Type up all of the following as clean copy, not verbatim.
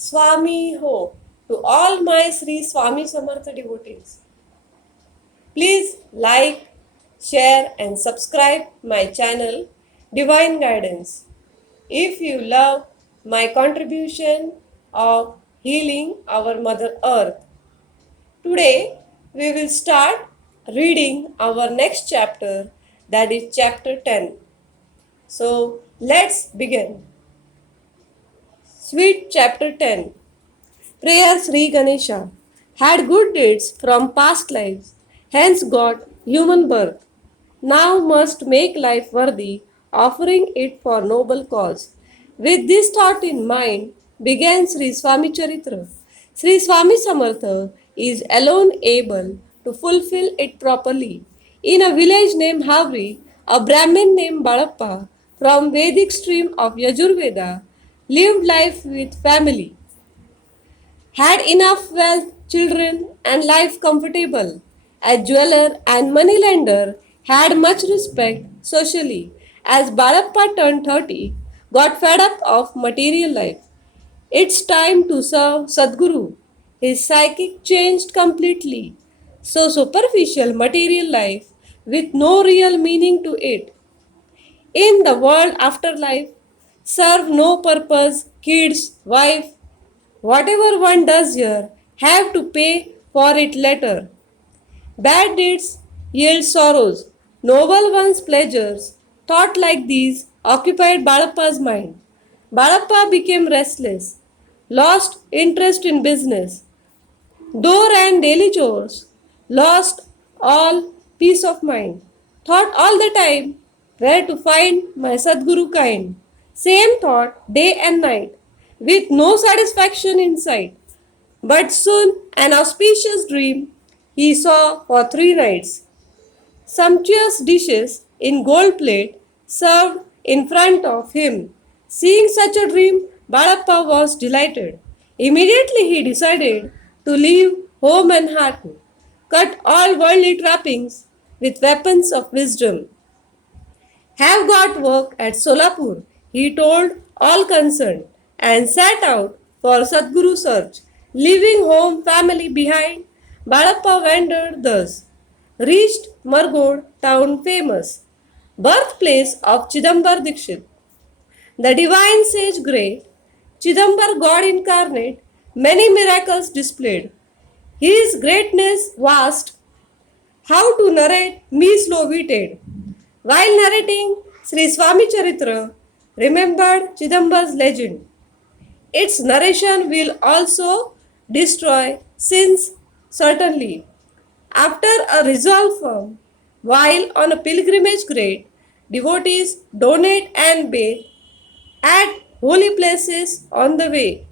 Swami Ho to all my Sri Swami Samartha devotees. Please like, share and subscribe my channel Divine Guidance. If you love my contribution of healing our Mother Earth. Today we will start reading our next chapter, that is chapter 10. So let's begin. Sweet chapter 10. Prayer Sri Ganesha had good deeds from past lives, hence got human birth. Now must make life worthy, offering it for noble cause. With this thought in mind began Sri Swami Charitra. Sri Swami Samartha is alone able to fulfill it properly. In a village named Havri, a Brahmin named Balappa from Vedic stream of Yajurveda lived life with family, had enough wealth, children, and life comfortable. A jeweler and moneylender had much respect socially. As Balappa turned 30, got fed up of material life. It's time to serve Sadguru. His psychic changed completely. So superficial material life with no real meaning to it. In the world after life, serve no purpose, kids, wife, whatever one does here, have to pay for it later. Bad deeds yield sorrows, noble ones pleasures. Thought like these occupied Balappa's mind. Balappa became restless, lost interest in business, though ran daily chores, lost all peace of mind. Thought all the time where to find my Sadguru kind. Same thought day and night, with no satisfaction in sight. But soon an auspicious dream he saw for 3 nights. Sumptuous dishes in gold plate served in front of him. Seeing such a dream, Balappa was delighted. Immediately he decided to leave home and heart, cut all worldly trappings with weapons of wisdom. Have got work at Solapur, he told all concerned, and set out for Sadguru search. Leaving home family behind, Balappa wandered thus. Reached Margod town famous, birthplace of Chidambar Dikshit. The divine sage great, Chidambar God incarnate, many miracles displayed. His greatness vast, how to narrate me slow-witted. While narrating Sri Swami Charitra, remembered Chidambar's legend. Its narration will also destroy sins certainly. After a resolve firm, while on a pilgrimage great, devotees donate and bathe at holy places on the way.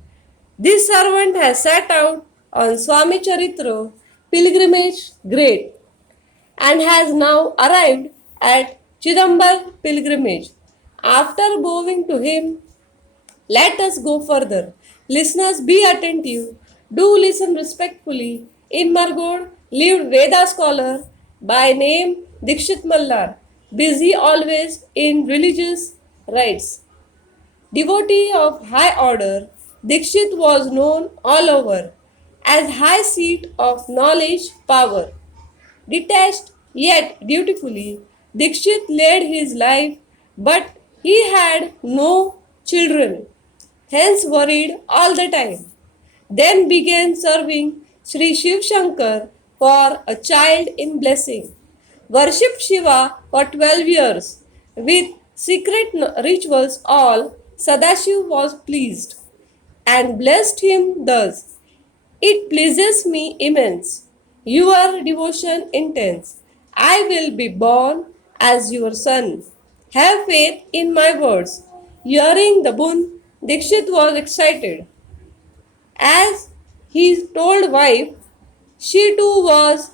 This servant has set out on Swami Charitra pilgrimage great and has now arrived at Chidambar pilgrimage. After bowing to him, let us go further. Listeners, be attentive. Do listen respectfully. In Margod lived Veda scholar by name Dikshit Mallar, busy always in religious rites. Devotee of high order, Dikshit was known all over as high seat of knowledge power. Detached yet dutifully, Dikshit led his life, but he had no children, hence worried all the time. Then began serving Sri Shiv Shankar for a child in blessing. Worshipped Shiva for 12 years. With secret rituals all, Sadashiv was pleased and blessed him thus. It pleases me immense, your devotion intense. I will be born as your son. Have faith in my words. Hearing the boon, Dikshit was excited. As he told wife, she too was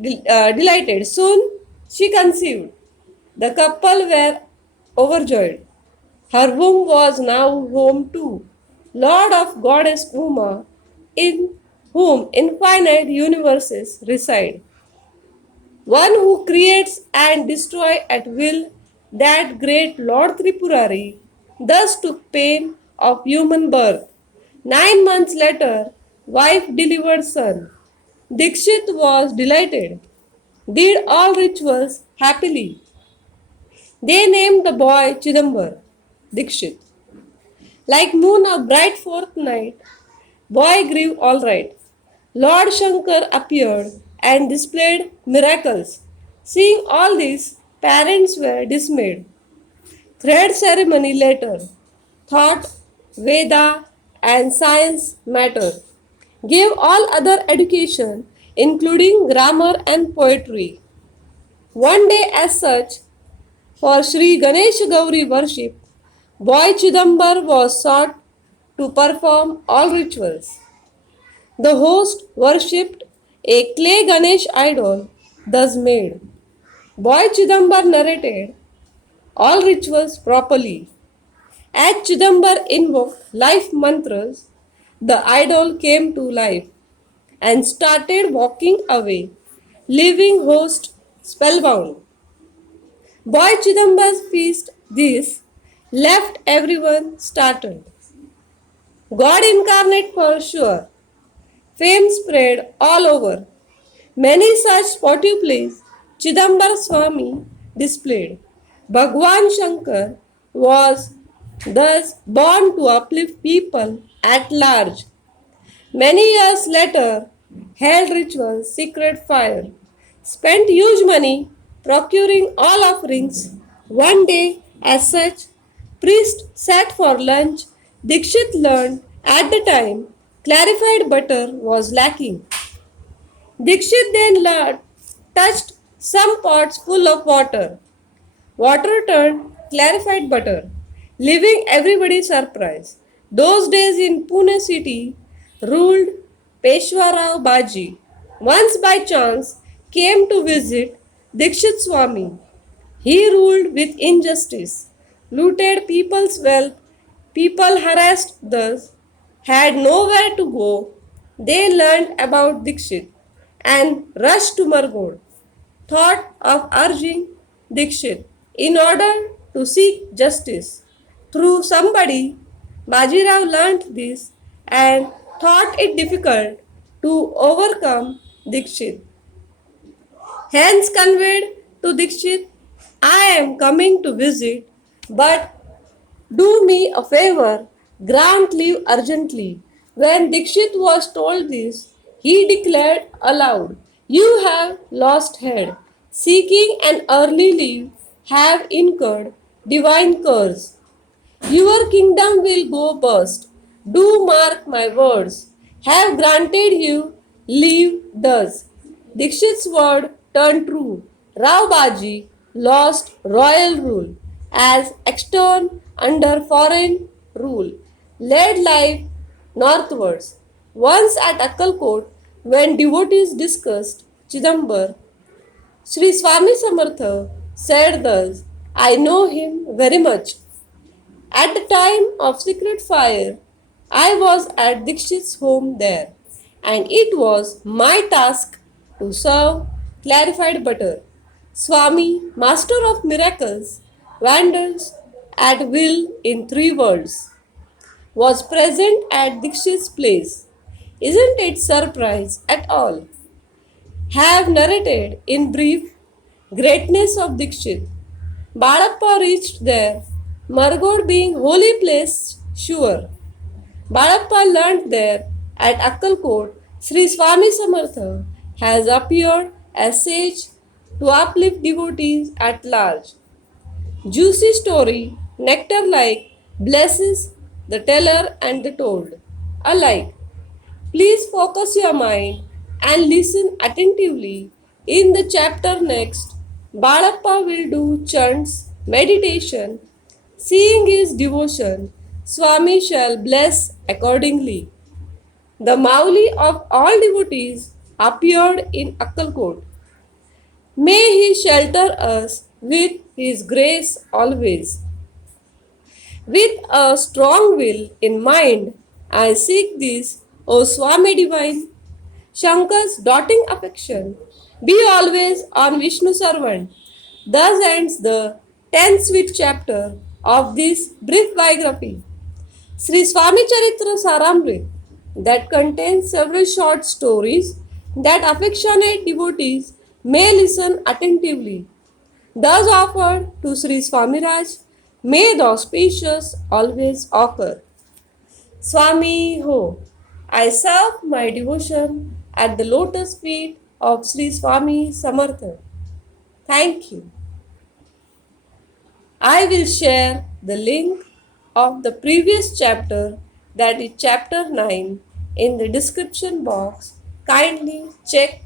delighted. Soon she conceived. The couple were overjoyed. Her womb was now home too, Lord of Goddess Uma, in whom infinite universes reside. One who creates and destroys at will, that great Lord Tripurari, thus took pain of human birth. 9 months later, wife delivered son. Dikshit was delighted, did all rituals happily. They named the boy Chidambar, Dikshit. Like moon of bright fourth night, boy grew all right. Lord Shankar appeared and displayed miracles. Seeing all this, parents were dismayed. Thread ceremony later, thought Veda and science matter. Gave all other education, including grammar and poetry. One day, as such, for Sri Ganesh Gauri worship, boy Chidambar was sought to perform all rituals. The host worshipped a clay Ganesh idol thus made. Boy Chidambar narrated all rituals properly. As Chidambar invoked life mantras, the idol came to life and started walking away, leaving host spellbound. Boy Chidambar's feast this left everyone startled. God incarnate for sure. Fame spread all over. Many such sportive plays Chidambar Swami displayed. Bhagwan Shankar was thus born to uplift people at large. Many years later, held rituals, secret fire, spent huge money procuring all offerings. One day, as such, priest sat for lunch. Dikshit learned at the time clarified butter was lacking. Dikshit then touched some pots full of water. Water turned clarified butter, leaving everybody surprised. Those days in Pune city ruled Peshwarao Baji. Once by chance came to visit Dikshit Swami. He ruled with injustice, looted people's wealth, people harassed thus, had nowhere to go. They learned about Dikshit and rushed to Margod, thought of urging Dikshit in order to seek justice. Through somebody, Bajirao learnt this and thought it difficult to overcome Dikshit. Hence conveyed to Dikshit, I am coming to visit, but do me a favor, grant leave urgently. When Dikshit was told this, he declared aloud, You have lost head. Seeking an early leave, have incurred divine curse. Your kingdom will go burst. Do mark my words. Have granted you leave thus. Dikshit's word turned true. Rao Baji lost royal rule as externed under foreign rule, led life northwards. Once at Akkalkot, when devotees discussed Chidambar, Sri Swami Samartha said thus, I know him very much. At the time of secret fire, I was at Dikshit's home there, and it was my task to serve clarified butter. Swami, master of miracles, wanders at will in three worlds, was present at Dikshit's place. Isn't it surprise at all? Have narrated in brief greatness of Dikshit. Badappa reached there, Margod being holy place sure. Badappa learnt there at Akkalkot, Sri Swami Samartha has appeared as sage to uplift devotees at large. Juicy story, nectar like, blesses the teller and the told alike. Please focus your mind and listen attentively. In the chapter next, Badappa will do chants, meditation, seeing his devotion, Swami shall bless accordingly. The Mauli of all devotees appeared in Akkalkot. May he shelter us with his grace always. With a strong will in mind, I seek this, O Swami divine. Shankar's doting affection be always on Vishnu servant. Thus ends the 10th sweet chapter of this brief biography. Sri Swami Charitra Saramrit that contains several short stories that affectionate devotees may listen attentively. Thus offered to Sri Swamiraj, may the auspicious always occur. Swami Ho, I serve my devotion at the lotus feet of Sri Swami Samartha. Thank you. I will share the link of the previous chapter, that is chapter 9, in the description box. Kindly check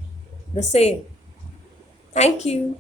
the same. Thank you.